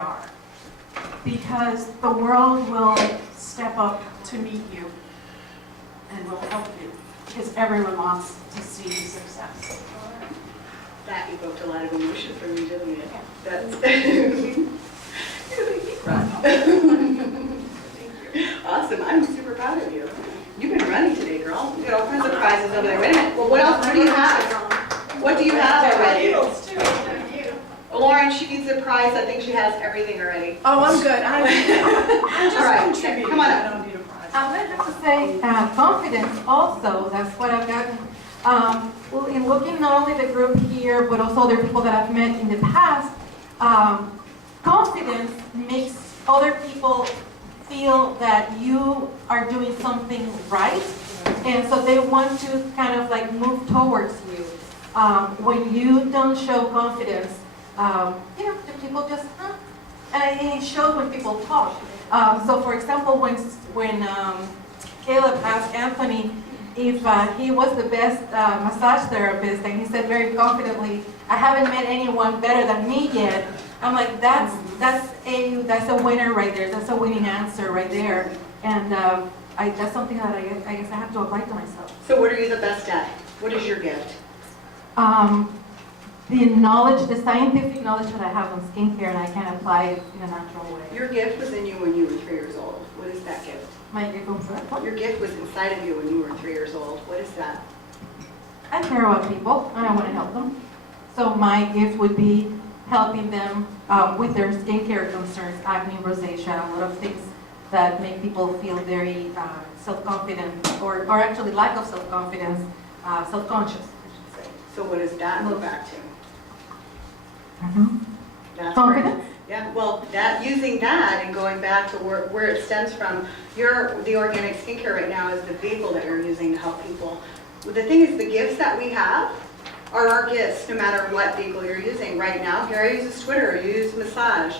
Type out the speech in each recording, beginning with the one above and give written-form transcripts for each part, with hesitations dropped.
are, because the world will step up to meet you and will help you, because everyone wants to see you success. That evoked a lot of emotion from you, didn't it? That's awesome. I'm super proud of you. You've been running today, girl. You got all kinds of prizes over there. Wait a minute. Well, what else do you have? What do you have already? Lauren, she needs a prize. I think she has everything already. Oh, I'm good. I'm just All right, contributing. come on up. I don't need a prize. I'm going to have to say confidence also. That's what I've gotten. Well, in looking not only the group here, but also other people that I've met in the past, confidence makes other people feel that you are doing something right, and so they want to kind of like move towards you. When you don't show confidence, you know, the people just, and it shows when people talk. So for example, when Caleb asked Anthony if he was the best massage therapist, and he said very confidently, "I haven't met anyone better than me yet." I'm like, that's a winner right there. That's a winning answer right there, and that's something that I guess I have to apply to myself. So what are you the best at? What is your gift? The knowledge, the scientific knowledge that I have on skincare, and I can apply it in a natural way. Your gift was in you when you were 3 years old. What is that gift? My gift was what? Your gift was inside of you when you were 3 years old. What is that? I care about people, and I want to help them. So my gift would be helping them with their skincare concerns, acne, rosacea, a lot of things that make people feel very self-confident, or actually lack of self-confidence, self-conscious, I should say. So what does that go back to? That's Confidence? where- Yeah, well, using that and going back to where it stems from, the organic skincare right now is the vehicle that you're using to help people. Well, the thing is, the gifts that we have are our gifts, no matter what vehicle you're using. Right now, Gary uses Twitter, you use massage.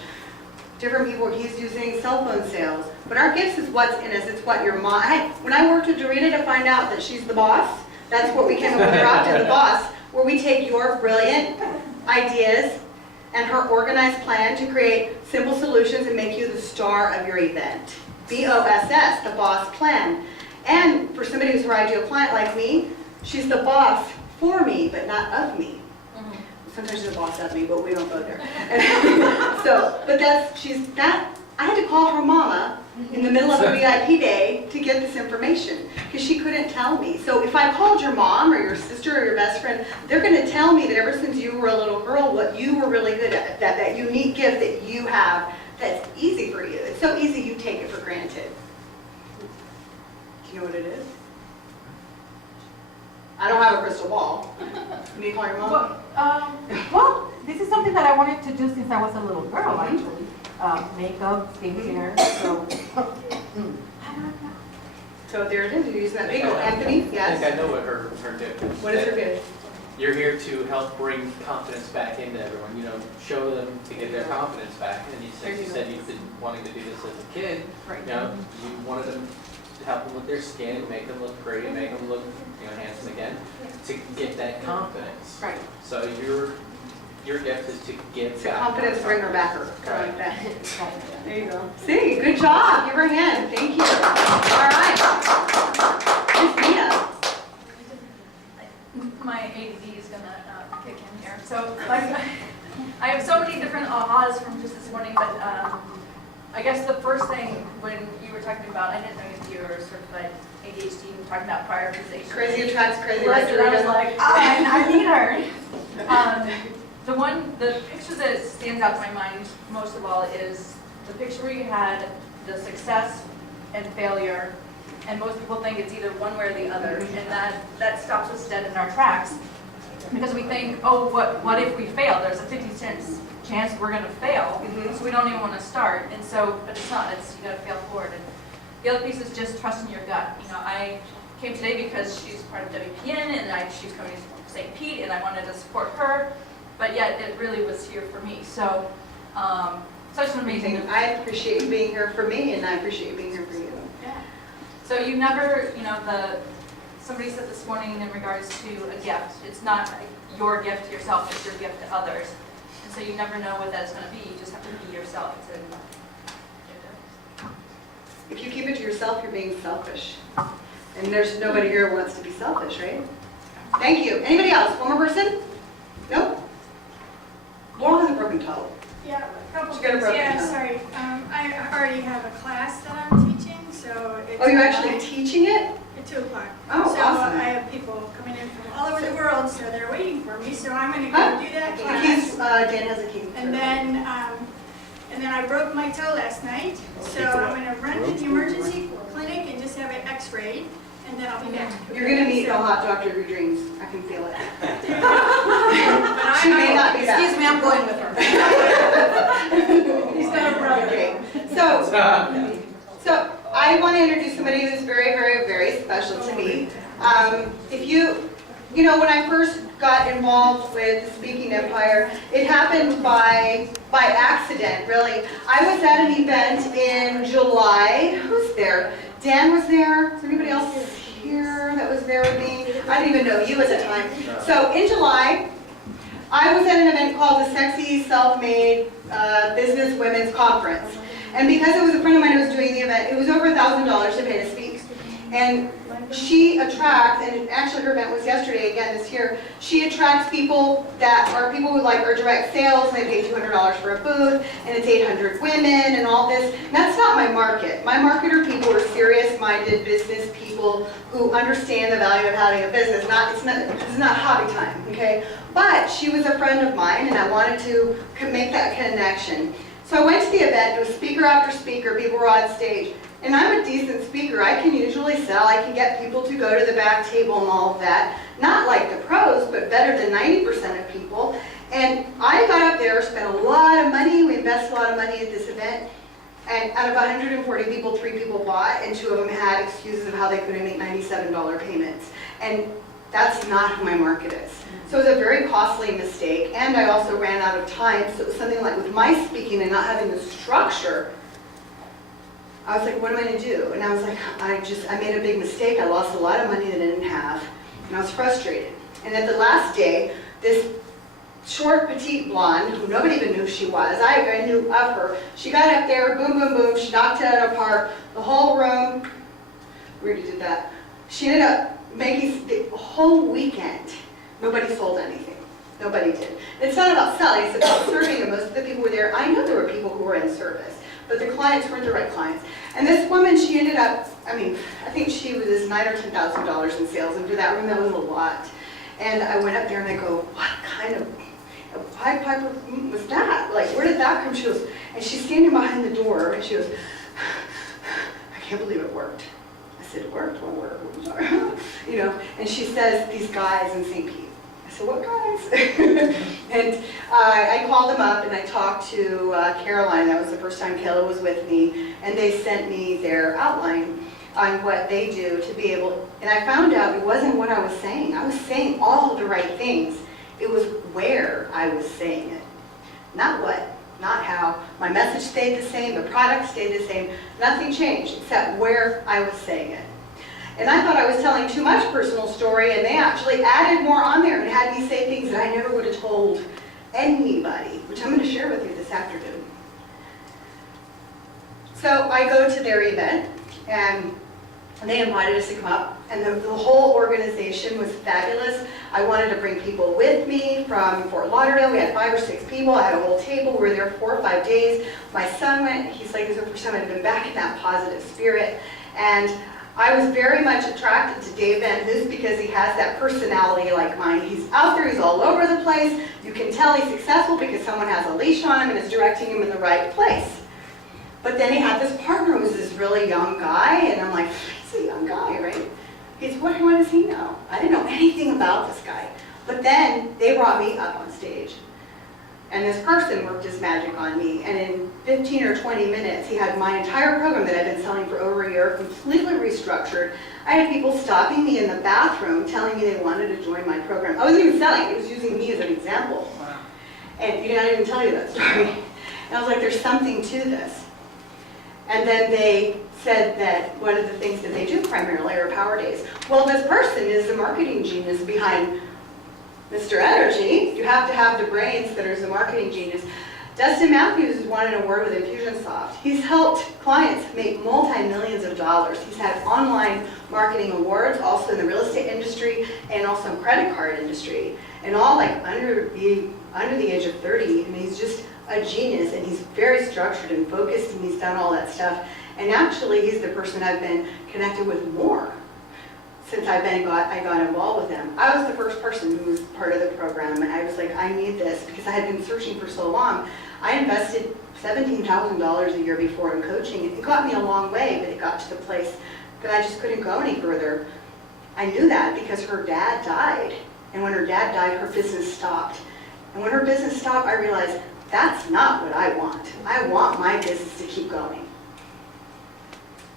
Different people, he's using cell phone sales. But our gifts is what's in us, it's what your mom, when I worked with Dorita to find out that she's the boss, that's what we came up with, the boss, where we take your brilliant ideas and her organized plan to create simple solutions and make you the star of your event. BOSS, the boss plan. And for somebody who's her ideal client like me, she's the boss for me, but not of me. Sometimes she's the boss of me, but we don't go there. I had to call her mama in the middle of a VIP day to get this information, because she couldn't tell me. So if I called your mom or your sister or your best friend, they're going to tell me that ever since you were a little girl, what you were really good at, that unique gift that you have, that's easy for you. It's so easy you take it for granted. Do you know what it is? I don't have a crystal ball. You need to call your mom? Well, this is something that I wanted to do since I was a little girl, actually. Makeup, skincare, so. So there it is, you're using that big one. Anthony, I yes? think I know what her gift is. What is her gift? You're here to help bring confidence back into everyone, you know, show them to get their confidence back. And you said you've been wanting to do this as a kid. Right. You know, you wanted them to help them with their skin, make them look pretty, make them look, you know, handsome again, to get that confidence. Right. So your gift is to give It's a back. confidence bringer backer. Right. Like that. There you go. See, good job. Give her a hand. Thank you. All right. Miss Mia. My ADD is gonna kick in here. So I have so many different ahas from just this morning, but I guess the first thing when you were talking about, I didn't know if you were certified ADHD, you were talking about prioritization. Crazy attracts crazy. Right, Like and I was Dorita. like, I need her. The picture that stands out to my mind most of all is the picture where you had the success and failure, and most people think it's either one way or the other, and that stops us dead in our tracks, because we think, oh, what if we fail? There's a 50% chance we're going to fail, so we don't even want to start. And so, but it's not. It's you got to fail forward. And the other piece is just trusting your gut. You know, I came today because she's part of WPN, and she's coming to St. Pete, and I wanted to support her. But yet, it really was here for me. So, such an amazing. I appreciate you being here for me, and I appreciate you being here for you. Yeah. So you never, you know, somebody said this morning in regards to a gift. It's not your gift to yourself; it's your gift to others. And so you never know what that's going to be. You just have to be yourself. If you keep it to yourself, you're being selfish. And there's nobody here who wants to be selfish, right? Thank you. Anybody else? One more person? Nope? Laurel has a broken toe. Yeah, a couple She got a things. broken Yeah, toe. sorry. I already have a class that I'm teaching, so it's. Oh, you're actually teaching it? At 2 o'clock. Oh, So awesome. I have people coming in from all over the world, so they're waiting for me, so I'm gonna Huh? go do that The class. keys, Dan has a key. And then I broke my toe last night, so I'm gonna run to the emergency clinic and just have it x-rayed, and then I'll be back. You're gonna meet the hot doctor of your dreams. I can feel it. But She may not be back. Excuse me, I'm going with her. He's got a brother. Okay. So I want to introduce somebody who's very, very, very special to me. If you know, when I first got involved with the Speaking Empire, it happened by accident, really. I was at an event in July. Who's there? Dan was there. Is there anybody else here that was there with me? I didn't even know you at the time. So in July, I was at an event called the Sexy Self-Made Business Women's Conference. And because it was a friend of mine who was doing the event, it was over $1,000 to pay to speak. And she attracts, and actually her event was yesterday again this year, she attracts people that are people who like are direct sales, and they pay $200 for a booth, and it's 800 women and all this. And that's not my market. My market are people who are serious-minded business people who understand the value of having a business. This is not hobby time, okay? But she was a friend of mine, and I wanted to make that connection. So I went to the event. It was speaker after speaker. People were on stage. And I'm a decent speaker. I can usually sell. I can get people to go to the back table and all of that. Not like the pros, but better than 90% of people. And I got up there, spent a lot of money. We invested a lot of money at this event. And out of 140 people, 3 people bought, and 2 of them had excuses of how they couldn't make $97 payments. And that's not who my market is. So it was a very costly mistake. And I also ran out of time. So it was something like with my speaking and not having the structure, I was like, what am I going to do? And I was like, I made a big mistake. I lost a lot of money that I didn't have. And I was frustrated. And at the last day, this short, petite blonde, who nobody even knew who she was, I knew of her, she got up there, boom, boom, boom, she knocked it out of the park. The whole room, we already did that. She ended up making the whole weekend, nobody sold anything. Nobody did. And it's not about selling, it's about serving. And most of the people were there. I know there were people who were in service, but the clients weren't the right clients. And this woman, she ended up, I think she was $9,000 or $10,000 in sales, and for that room, that was a lot. And I went up there and I go, what kind of a Pied Piper was that? Like, where did that come? She goes, and she's standing behind the door, and she goes, I can't believe it worked. I said, it worked? What worked? You know, and she says, these guys in St. Pete. I said, what guys? And I called them up and I talked to Caroline. That was the first time Kayla was with me. And they sent me their outline on what they do to be able, and I found out it wasn't what I was saying. I was saying all the right things. It was where I was saying it. Not what, not how. My message stayed the same, the product stayed the same. Nothing changed except where I was saying it. And I thought I was telling too much personal story, and they actually added more on there and had me say things that I never would have told anybody, which I'm going to share with you this afternoon. So I go to their event, and they invited us to come up, and the whole organization was fabulous. I wanted to bring people with me from Fort Lauderdale. We had 5 or 6 people. I had a whole table. We were there 4 or 5 days. My son went. He's like, it's the first time I've been back in that positive spirit. And I was very much attracted to Dave Van Hoos because he has that personality like mine. He's out there, he's all over the place. You can tell he's successful because someone has a leash on him and is directing him in the right place. But then he had this partner who was this really young guy, and I'm like, he's a young guy, right? What does he know? I didn't know anything about this guy. But then they brought me up on stage. And this person worked his magic on me, and in 15 or 20 minutes, he had my entire program that I've been selling for over a year completely restructured. I had people stopping me in the bathroom telling me they wanted to join my program. I wasn't even selling, it was using me as an example. Wow. And you didn't even tell you that story. And I was like, there's something to this. And then they said that one of the things that they do primarily are power days. Well, this person is the marketing genius behind Mr. Energy, you have to have the brains that are the marketing genius. Dustin Matthews has won an award with Infusionsoft. He's helped clients make multi-millions of dollars. He's had online marketing awards, also in the real estate industry and also in credit card industry. And all like under the age of 30, and he's just a genius, and he's very structured and focused, and he's done all that stuff. And actually, he's the person I've been connected with more since I got involved with him. I was the first person who was part of the program, and I was like, I need this, because I had been searching for so long. I invested $17,000 a year before in coaching. It got me a long way, but it got to the place that I just couldn't go any further. I knew that because her dad died, and when her dad died, her business stopped. And when her business stopped, I realized, that's not what I want. I want my business to keep going.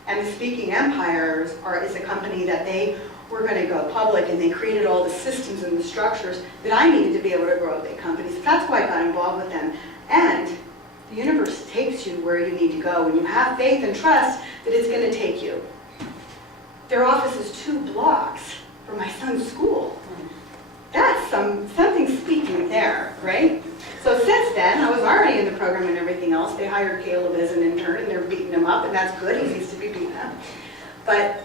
And the Speaking Empires is a company that they were going to go public, and they created all the systems and the structures that I needed to be able to grow a big company. So that's why I got involved with them. And the universe takes you where you need to go when you have faith and trust that it's going to take you. Their office is 2 blocks from my son's school. That's something speaking there, right? So since then, I was already in the program and everything else. They hired Caleb as an intern, and they're beating him up, and that's good. He needs to be beaten up. But,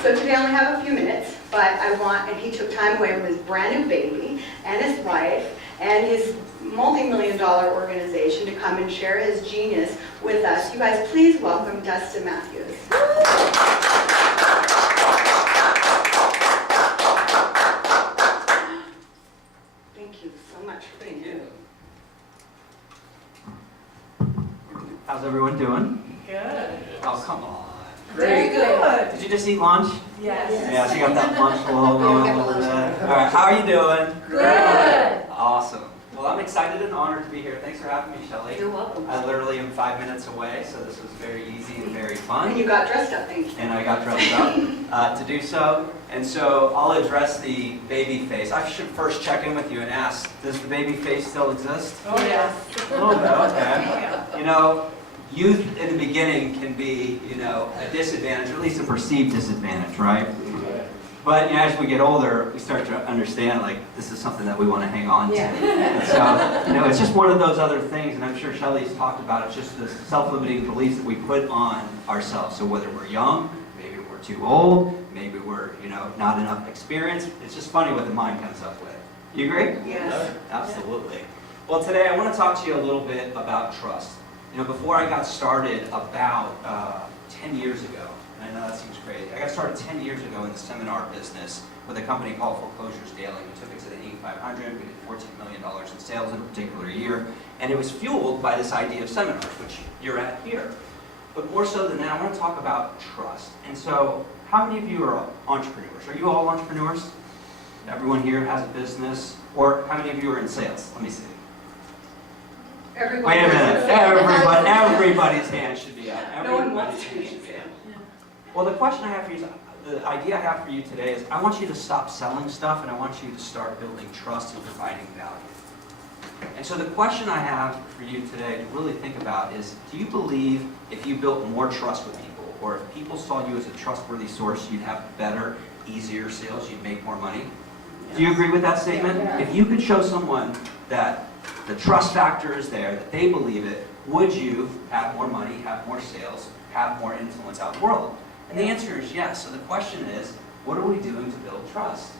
so today I only have a few minutes, but and he took time away from his brand new baby, and his wife, and his multi-million-dollar organization to come and share his genius with us. You guys, please welcome Dustin Matthews. Thank you so much for being here. How's everyone doing? Good. Oh, come on. Very good. Did you just eat lunch? Yes. Yeah, so you got that lunch flow going a little bit. All right, how are you doing? Good. Awesome. Well, I'm excited and honored to be here. Thanks for having me, Shelley. You're welcome. I literally am 5 minutes away, so this was very easy and very And fun. you got dressed up, thank you. And I got dressed up to do so. And so I'll address the baby face. I should first check in with you and ask, does the baby face still exist? Oh, yes. A little bit, okay. You know, youth in the beginning can be, a disadvantage, or at least a perceived disadvantage, right? But as we get older, we start to understand, like, this is something that we want to hang on to. And so, it's just one of those other things, and I'm sure Shelley's talked about it, just the self-limiting beliefs that we put on ourselves. So whether we're young, maybe we're too old, maybe we're, not enough experience, it's just funny what the mind comes up with. You agree? Yes. Absolutely. Well, today I want to talk to you a little bit about trust. Before I got started about 10 years ago, and I know that seems crazy, I got started 10 years ago in the seminar business with a company called Foreclosures Daily. We took it to the Inc. 500, we did $14 million in sales in a particular year, and it was fueled by this idea of seminars, which you're at here. But more so than that, I want to talk about trust. And so, how many of you are entrepreneurs? Are you all entrepreneurs? Everyone here has a business, or how many of you are in sales? Let me see. Everyone. Wait a minute. Everybody's hand should be up. No one wants Everybody's to hand be should be in up. Well, the question I have for you is, the idea I have for you today is, I want you to stop selling stuff, and I want you to start building trust and providing value. And so the question I have for you today to really think about is, do you believe if you built more trust with people, or if people saw you as a trustworthy source, you'd have better, easier sales, you'd make more money? Do you agree with that statement? Yeah. If you could show someone that the trust factor is there, that they believe it, would you have more money, have more sales, have more influence out in the world? And the answer is yes. So the question is, what are we doing to build trust?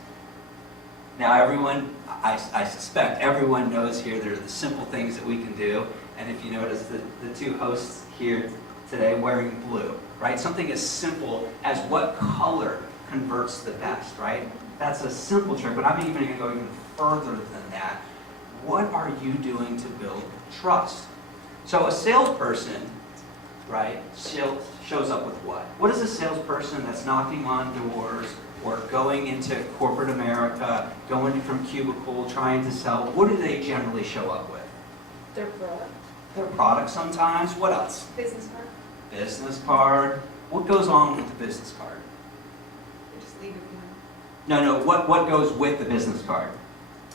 Now everyone, I suspect everyone knows here there are the simple things that we can do. And if you notice the two hosts here today wearing blue, right? Something as simple as what color converts the best, right? That's a simple trick, but I'm even going to go even further than that. What are you doing to build trust? So a salesperson, right, shows up with what? What is a salesperson that's knocking on doors or going into corporate America, going from cubicle, trying to sell? What do they generally show up with? Their product. Their product sometimes. What else? Business card. Business card. What goes on with the business card? They just leave it behind. No, what goes with the business card?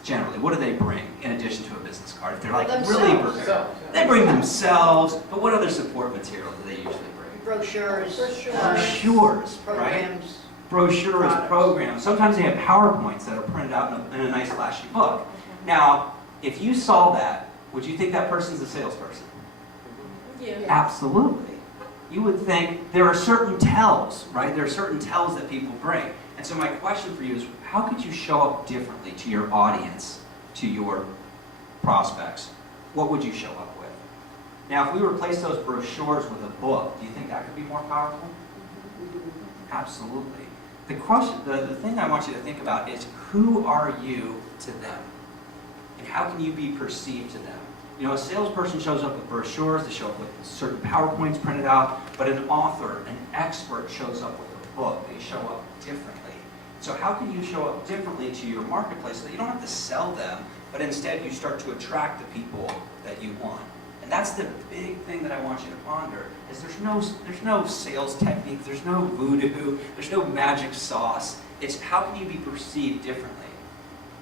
Generally, what do they bring in addition to a business card? If they're like really prepared, they bring themselves, but what other support material do they usually bring? Brochures, Brochures, right? programs. brochures, programs. Sometimes they have PowerPoints that are printed out in a nice flashy book. Now, if you saw that, would you think that person's a salesperson? Yeah. Absolutely. You would think there are certain tells, right? There are certain tells that people bring. And so my question for you is, how could you show up differently to your audience, to your prospects? What would you show up with? Now, if we replace those brochures with a book, do you think that could be more powerful? Absolutely. The question, the thing I want you to think about is, who are you to them? And how can you be perceived to them? You know, a salesperson shows up with brochures, they show up with certain PowerPoints printed out, but an author, an expert shows up with a book. They show up differently. So how can you show up differently to your marketplace so that you don't have to sell them, but instead you start to attract the people that you want? And that's the big thing that I want you to ponder, is there's no sales technique, there's no voodoo, there's no magic sauce. It's how can you be perceived differently?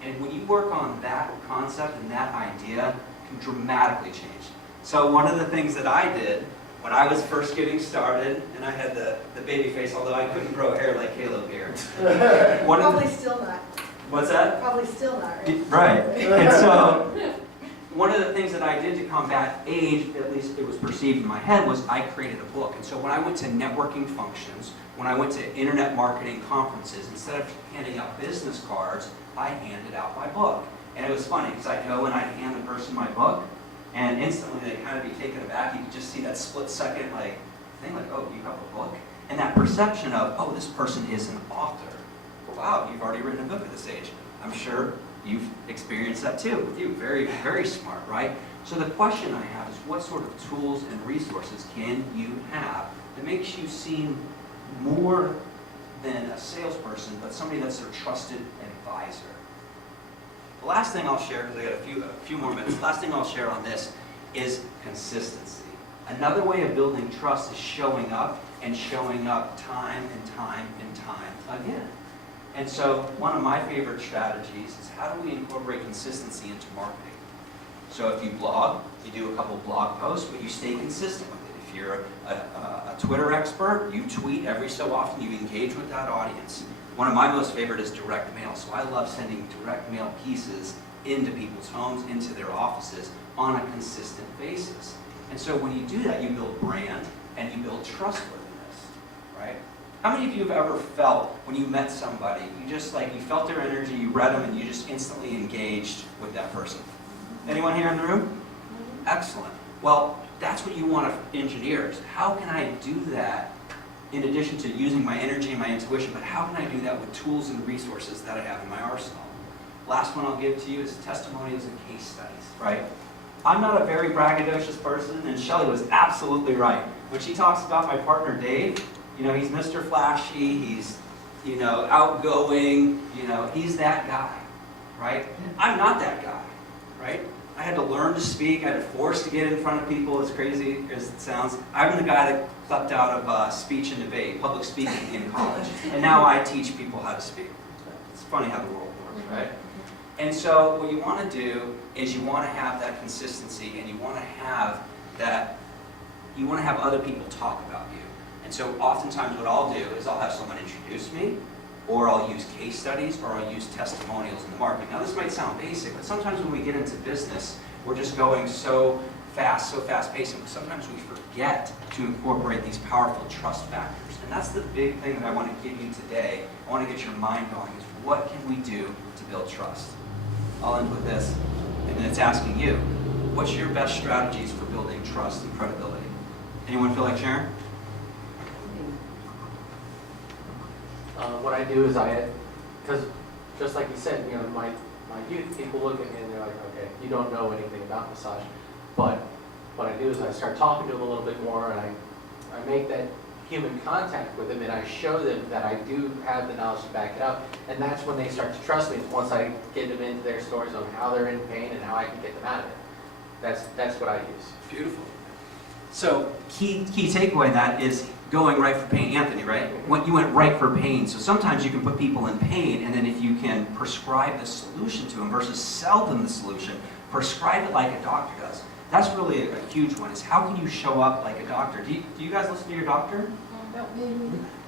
And when you work on that concept and that idea, it can dramatically change. So one of the things that I did when I was first getting started, and I had the baby face, although I couldn't grow hair like Caleb here. Probably still not. What's that? Probably still not, right? Right. And so one of the things that I did to combat age, at least it was perceived in my head, was I created a book. And so when I went to networking functions, when I went to internet marketing conferences, instead of handing out business cards, I handed out my book. And it was funny because I'd go and I'd hand the person my book, and instantly they'd kind of be taken aback. You could just see that split second thing like, oh, you have a book? And that perception of, oh, this person is an author. Wow, you've already written a book at this age. I'm sure you've experienced that too with you. Very, very smart, right? So the question I have is, what sort of tools and resources can you have that makes you seem more than a salesperson, but somebody that's their trusted advisor? The last thing I'll share, because I got a few more minutes, the last thing I'll share on this is consistency. Another way of building trust is showing up, and showing up time and time and time again. And so one of my favorite strategies is, how do we incorporate consistency into marketing? So if you blog, you do a couple blog posts, but you stay consistent with it. If you're a Twitter expert, you tweet every so often, you engage with that audience. One of my most favorite is direct mail. So I love sending direct mail pieces into people's homes, into their offices on a consistent basis. And so when you do that, you build brand and you build trustworthiness, right? How many of you have ever felt when you met somebody, you felt their energy, you read them, and you just instantly engaged with that person? Anyone here in the room? Excellent. Well, that's what you want of engineers. How can I do that in addition to using my energy and my intuition, but how can I do that with tools and resources that I have in my arsenal? Last one I'll give to you is testimonials and case studies, right? I'm not a very braggadocious person, and Shelley was absolutely right. When she talks about my partner Dave, you know, he's Mr. Flashy, he's, you know, outgoing, you know, he's that guy, right? I'm not that guy, right? I had to learn to speak, I had to force to get in front of people, as crazy as it sounds. I'm the guy that clept out of speech and debate, public speaking in college, and now I teach people how to speak. It's funny how the world works, right? And so what you want to do is you want to have that consistency, and you want to have other people talk about you. And so oftentimes what I'll do is I'll have someone introduce me, or I'll use case studies, or I'll use testimonials in the marketing. Now this might sound basic, but sometimes when we get into business, we're just going so fast-paced, and sometimes we forget to incorporate these powerful trust factors. And that's the big thing that I want to give you today. I want to get your mind going, is what can we do to build trust? I'll end with this, and it's asking you, what's your best strategies for building trust and credibility? Anyone feel like sharing? What I do is because just like you said, you know, my youth, people look at me and they're like, okay, you don't know anything about massage. But what I do is I start talking to them a little bit more, and I make that human contact with them, and I show them that I do have the knowledge to back it up. And that's when they start to trust me, once I get them into their stories on how they're in pain and how I can get them out of it. That's what I use. Beautiful. So key takeaway in that is going right for pain. Anthony, right? You went right for pain. So sometimes you can put people in pain, and then if you can prescribe the solution to them versus sell them the solution, prescribe it like a doctor does. That's really a huge one, is how can you show up like a doctor? Do you guys listen to your doctor?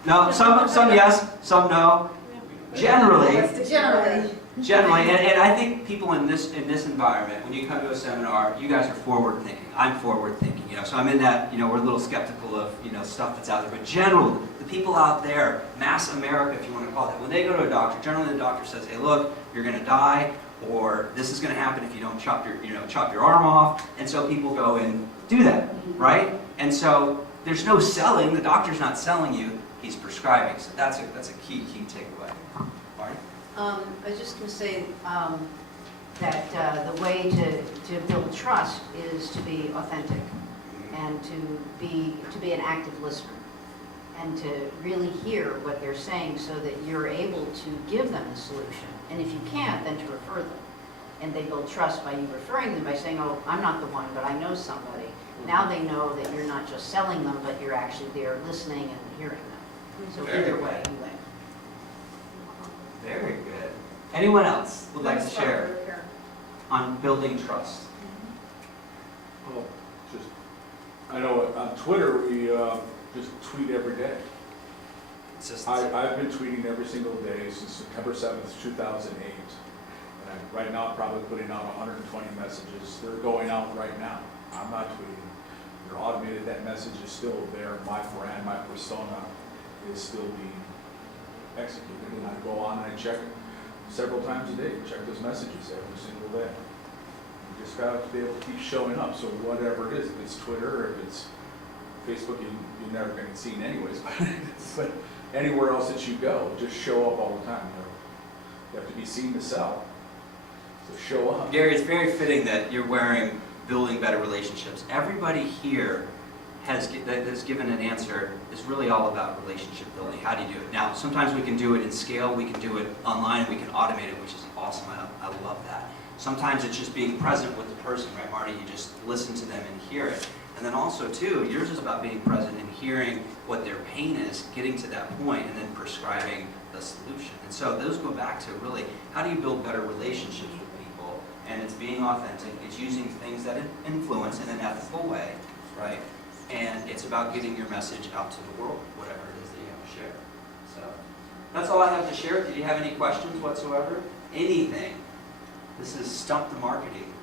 No, some yes, some no. Generally, Generally, and I think people in this environment, when you come to a seminar, you guys are forward thinking. I'm forward thinking, so I'm in that, we're a little skeptical of, stuff that's out there. But generally, the people out there, mass America, if you want to call it that, when they go to a doctor, generally the doctor says, hey, look, you're going to die, or this is going to happen if you don't chop your arm off. And so people go and do that, right? And so there's no selling. The doctor's not selling you. He's prescribing. So that's a key takeaway. Marty? I was just going to say that the way to build trust is to be authentic and to be an active listener and to really hear what they're saying so that you're able to give them the solution. And if you can't, then to refer them. And they build trust by you referring them by saying, oh, I'm not the one, but I know somebody. Now they know that you're not just selling them, but you're actually there listening and hearing them. So either way, you win. Very good. Anyone else would like to share on building trust? Well, I know on Twitter we just tweet every day. I've been tweeting every single day since September 7th, 2008. And right now I'm probably putting out 120 messages. They're going out right now. I'm not tweeting. They're automated. That message is still there. My brand, my persona is still being executed. And I go on and I check several times a day, check those messages every single day. You just got to be able to keep showing up. So whatever it is, if it's Twitter, if it's Facebook, you're never going to see it anyways. But anywhere else that you go, just show up all the time. You have to be seen to sell. So show up. Gary, it's very fitting that you're wearing building better relationships. Everybody here has given an answer is really all about relationship building. How do you do it? Now, sometimes we can do it in scale, we can do it online, and we can automate it, which is awesome. I love that. Sometimes it's just being present with the person, right, Marty? You just listen to them and hear it. And then also, too, yours is about being present and hearing what their pain is, getting to that point, and then prescribing the solution. And so those go back to really, how do you build better relationships with people? And it's being authentic. It's using things that influence in an ethical way, right? And it's about getting your message out to the world, whatever it is that you have to share. So that's all I have to share. Did you have any questions whatsoever? Anything? This is Stump the Marketing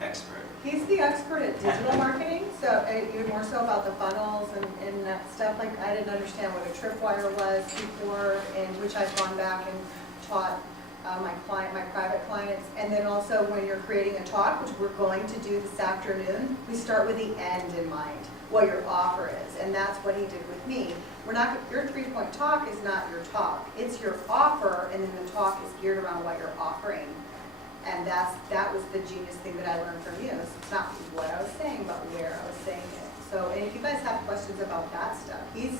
expert. He's the expert at digital marketing, so you're more so about the funnels and that stuff. Like, I didn't understand what a tripwire was before, and which I've gone back and taught my private clients. And then also when you're creating a talk, which we're going to do this afternoon, we start with the end in mind, what your offer is. And that's what he did with me. Your 3-point talk is not your talk. It's your offer, and then the talk is geared around what you're offering. And that was the genius thing that I learned from you. It's not what I was saying, but where I was saying it. So, and if you guys have questions about that stuff, he's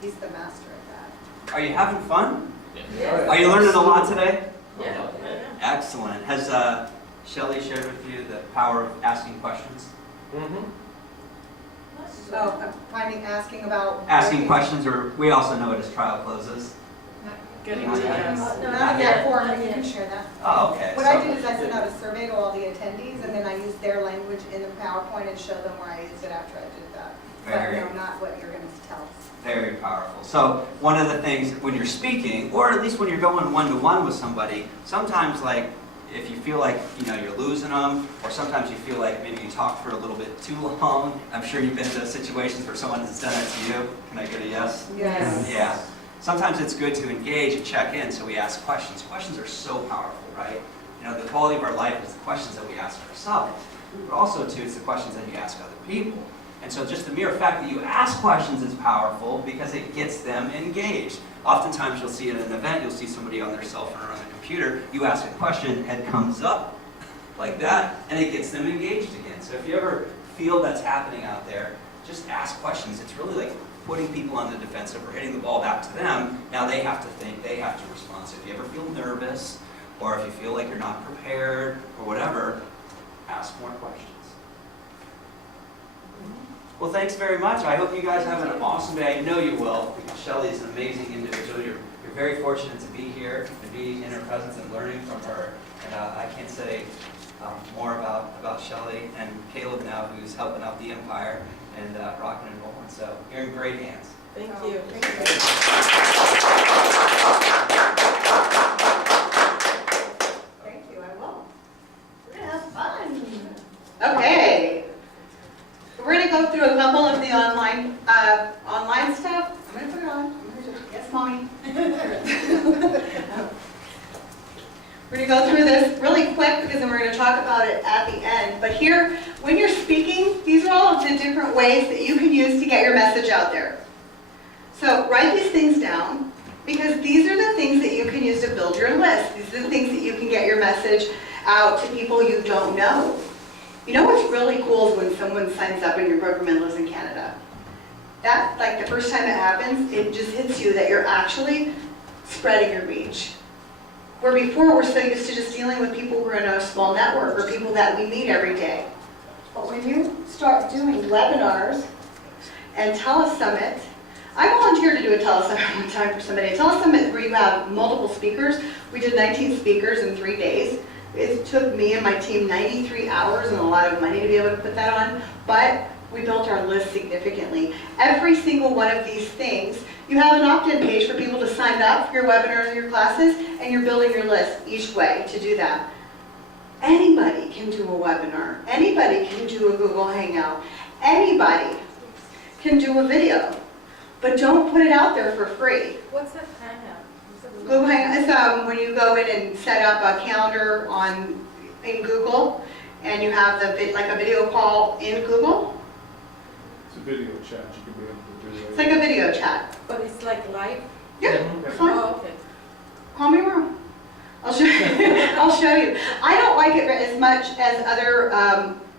the master of that. Are you having fun? Yes. Are you learning a lot today? Yeah. Excellent. Has Shelley shared with you the power of asking questions? Mm-hmm. So, asking about... Asking questions, or we also know it as trial closes. Getting Not to yet. yes. Not yet, for me, you can share that. Oh, okay. What I do is I send out a survey to all the attendees, and then I use their language in the PowerPoint and show them where I used it after I did that. Very But no, not what you're going to tell us. Very powerful. So one of the things when you're speaking, or at least when you're going one-to-one with somebody, sometimes like if you feel like you're losing them, or sometimes you feel like maybe you talk for a little bit too long. I'm sure you've been to situations where someone has done that to you. Can I get a yes? Yes. Yeah. Sometimes it's good to engage and check in, so we ask questions. Questions are so powerful, right? The quality of our life is the questions that we ask ourselves, but also too, it's the questions that you ask other people. And so just the mere fact that you ask questions is powerful because it gets them engaged. Oftentimes you'll see at an event, you'll see somebody on their cell phone or on their computer, you ask a question, head comes up like that, and it gets them engaged again. So if you ever feel that's happening out there, just ask questions. It's really like putting people on the defensive or hitting the ball back to them. Now they have to think, they have to respond. So if you ever feel nervous, or if you feel like you're not prepared, or whatever, ask more questions. Well, thanks very much. I hope you guys have an awesome day. I know you will, because Shelley is an amazing individual. You're very fortunate to be here, to be in her presence and learning from her. And I can't say more about Shelley and Caleb now, who's helping out the Empire and rocking and rolling. So you're in great hands. Thank So, you. Thank you, I will. We're gonna have fun. Okay. We're gonna go through a couple of the online stuff. I'm gonna put it on. Yes, mommy. We're gonna go through this really quick because then we're gonna talk about it at the end. But here, when you're speaking, these are all of the different ways that you can use to get your message out there. So write these things down because these are the things that you can use to build your list. These are the things that you can get your message out to people you don't know. You know what's really cool is when someone signs up in your program and lives in Canada. That, like the first time it happens, it just hits you that you're actually spreading your reach. Where before we're so used to just dealing with people who are in a small network or people that we meet every day. But when you start doing webinars and telesummits, I volunteered to do a telesummit one time for somebody. A telesummit where you have multiple speakers. We did 19 speakers in 3 days. It took me and my team 93 hours and a lot of money to be able to put that on, but we built our list significantly. Every single one of these things, you have an opt-in page for people to sign up for your webinars or your classes, and you're building your list each way to do that. Anybody can do a webinar. Anybody can do a Google Hangout. Anybody can do a video, but don't put it out there for free. What's that hangout? Google Hangout is when you go in and set up a calendar in Google, and you have like a video call in Google. It's a video chat you can be able to do. It's like a video chat. But it's like live? Yeah, it's fine. Oh, okay. Call me tomorrow. I'll show you. I'll show you. I don't like it as much as other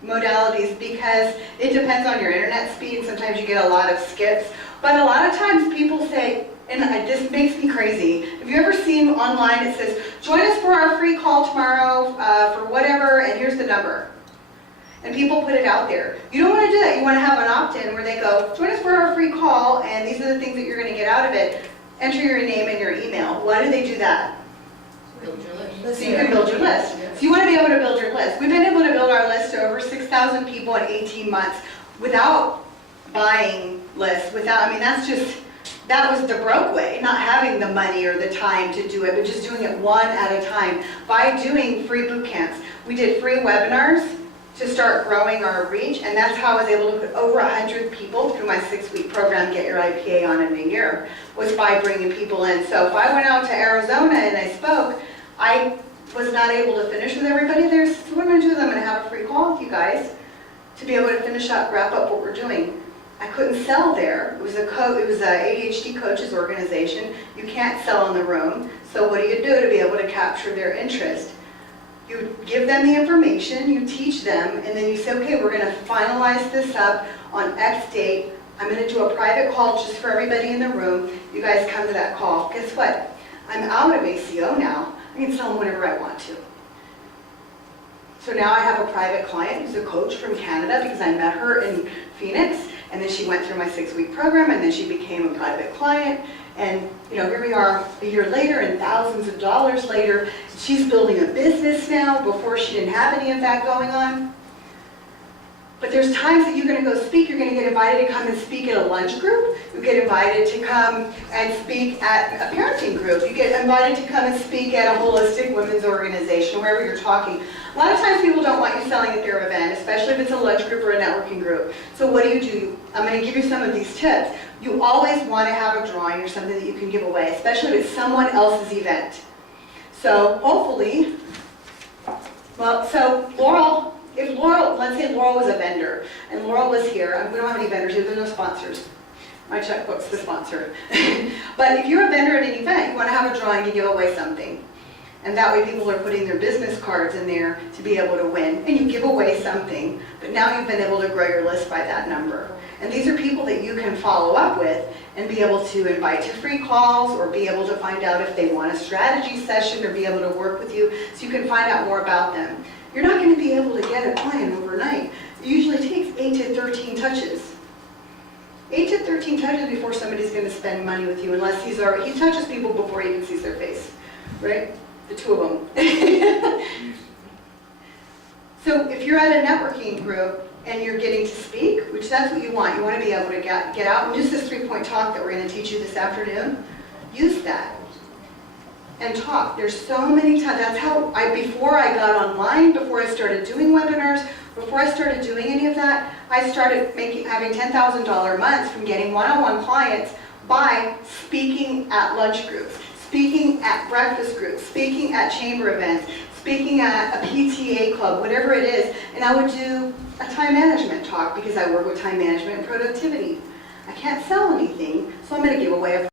modalities because it depends on your internet speed. Sometimes you get a lot of skips. But a lot of times people say, and this makes me crazy, have you ever seen online it says, join us for our free call tomorrow for whatever, and here's the number. And people put it out there. You don't want to do that. You want to have an opt-in where they go, join us for our free call, and these are the things that you're going to get out of it. Enter your name and your email. Why do they do that? Build your list. So you can build your list. So you want to be able to build your list. We've been able to build our list to over 6,000 people in 18 months without buying lists, I mean, that was the broke way, not having the money or the time to do it, but just doing it one at a time. By doing free boot camps, we did free webinars to start growing our reach, and that's how I was able to put over 100 people through my 6-week program, Get Your IPA On in a Year, was by bringing people in. So if I went out to Arizona and I spoke, I was not able to finish with everybody there. So what I'm going to do is I'm going to have a free call with you guys to be able to finish up, wrap up what we're doing. I couldn't sell there. It was a ADHD coaches organization. You can't sell in the room. So what do you do to be able to capture their interest? You give them the information, you teach them, and then you say, okay, we're going to finalize this up on X date. I'm going to do a private call just for everybody in the room. You guys come to that call. Guess what? I'm out of ACO now. I can sell them whenever I want to. So now I have a private client who's a coach from Canada because I met her in Phoenix, and then she went through my 6-week program, and then she became a private client. And here we are a year later and thousands of dollars later. She's building a business now. Before she didn't have any of that going on. But there's times that you're going to go speak. You're going to get invited to come and speak at a lunch group. You get invited to come and speak at a parenting group. You get invited to come and speak at a holistic women's organization, wherever you're talking. A lot of times people don't want you selling at their event, especially if it's a lunch group or a networking group. So what do? I'm going to give you some of these tips. You always want to have a drawing or something that you can give away, especially if it's someone else's event. So hopefully, so Laurel, let's say Laurel was a vendor, and Laurel was here. We don't have any vendors here, there's no sponsors. My checkbook's the sponsor. But if you're a vendor at an event, you want to have a drawing to give away something. And that way people are putting their business cards in there to be able to win. And you give away something, but now you've been able to grow your list by that number. And these are people that you can follow up with and be able to invite to free calls or be able to find out if they want a strategy session or be able to work with you so you can find out more about them. You're not going to be able to get a client overnight. It usually takes 8 to 13 touches. 8 to 13 touches before somebody's going to spend money with you unless he touches people before he even sees their face, right? The two of them. So if you're at a networking group, and you're getting to speak, which that's what you want. You want to be able to get out and use this 3-point talk that we're going to teach you this afternoon. Use that and talk. There's so many times. That's how before I got online, before I started doing webinars, before I started doing any of that, I started having $10,000 months from getting one-on-one clients by speaking at lunch groups, speaking at breakfast groups, speaking at chamber events, speaking at a PTA club, whatever it is, and I would do a time management talk because I work with time management and productivity. I can't sell anything, so I'm going to give away a